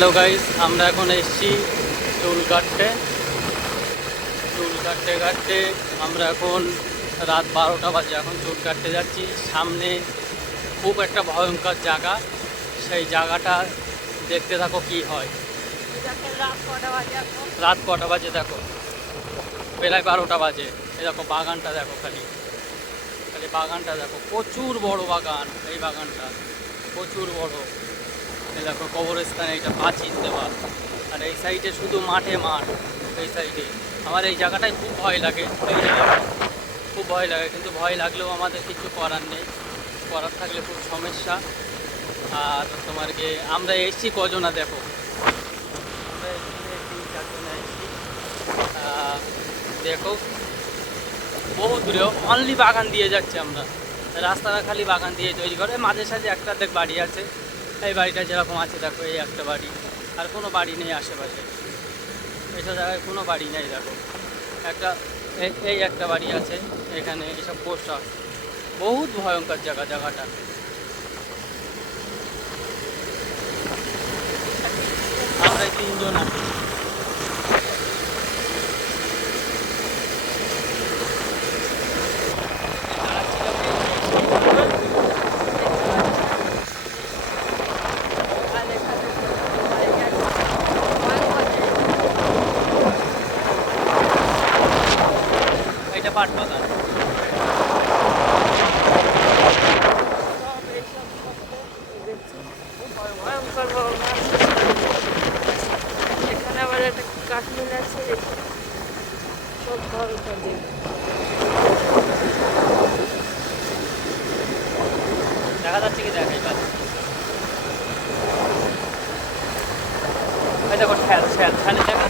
Hello guys, আমরা এখন এসেছি চুল কাটতে কাটতে আমরা এখন রাত 12টা বাজে এখন চুল কাটতে যাচ্ছি। সামনে খুব একটা ভয়ঙ্কর জায়গা, সেই জায়গাটা দেখতে থাকো কি হয়। রাত কটা বাজে দেখো, প্রায় 12টা বাজে। এই দেখো বাগানটা দেখো, খালি বাগানটা দেখো, প্রচুর বড় বাগান। এই বাগানটা প্রচুর বড়। এই দেখো কবরস্থান, এইটা প্রাচীন দেওয়া। আর এই সাইডে শুধু মাঠে মাঠ। এই সাইডে আমার এই জায়গাটায় খুব ভয় লাগে, খুব ভয় লাগে, কিন্তু ভয় লাগলেও আমাদের কিছু করার নেই। করার থাকলে খুব সমস্যা। আর তোমার কি আমরা এসছি কজনা দেখো, আমরা এসছি 3-4 এসছি। দেখো বহু দূরে অনলি বাগান দিয়ে যাচ্ছে আমরা। রাস্তাটা খালি বাগান দিয়ে তৈরি করে, মাঝে সাঝে একটা দেখ বাড়ি আছে। এই বাড়িটা যেরকম আছে দেখো, এই একটা বাড়ি, আর কোনো বাড়ি নেই আশেপাশে। এইসব জায়গায় কোনো বাড়ি নেই। দেখো একটা এই একটা বাড়ি আছে এখানে। এইসব পোস্টার, বহুত ভয়ঙ্কর জায়গাটা। আমরা 3 জন আছি। এটা পাট বাগান। এখানে আবার একটা কাশ্মীর আছে, সব ভয়ঙ্কর দেখা যাচ্ছে কি দেখ, এইবার এই দেখো ঠ্যালে দেখা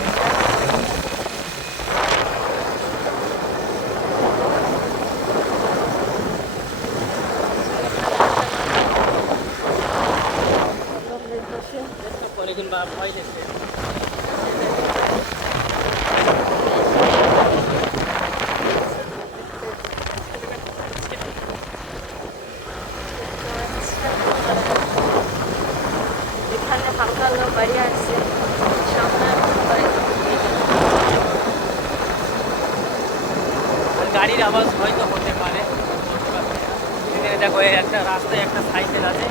পলিগুন বা ভয় দেখতে। এখানে হালকা লোক বাড়ি আসছে, সামনে গাড়ির আওয়াজ হয়তো হতে পারে, বলতে পারছি না। এখানে দেখো এই একটা রাস্তায় একটা সাইকেল আছে,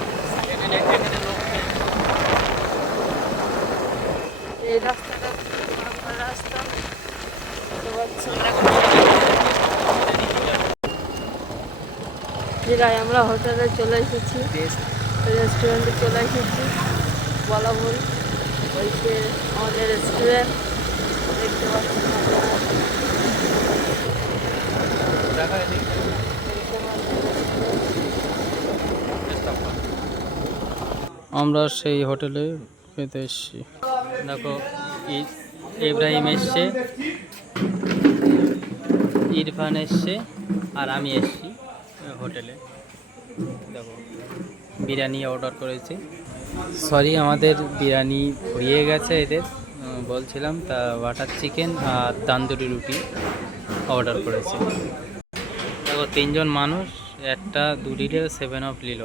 এখানে লোক নেই। এই রাস্তাটা ভাঙা রাস্তা, বুঝতে পারছি। প্রায় আমরা হোটেলে চলে এসেছি, রেস্টুরেন্টে চলে এসেছি। বলা ভুল, ওই যে আমাদের রেস্টুরেন্ট দেখতে পাচ্ছি। আমরা সেই হোটেলে খেতে এসেছি। দেখো ইব্রাহিম এসছে, ইরফান এসছে, আর আমি এসছি হোটেলে। দেখো বিরিয়ানি অর্ডার করেছি। সরি, আমাদের বিরিয়ানি ফুরিয়ে গেছে এদের, বলছিলাম। তা বাটার চিকেন আর তান্দুরি রুটি অর্ডার করেছি। দেখো 3 জন মানুষ, একটা 2 লিটার 7 আপ নিল।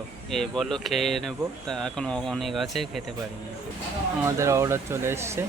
বললো খেয়ে নেব, তা এখন অনেক আছে, খেতে পারিনি। আমাদের অর্ডার চলে এসছে।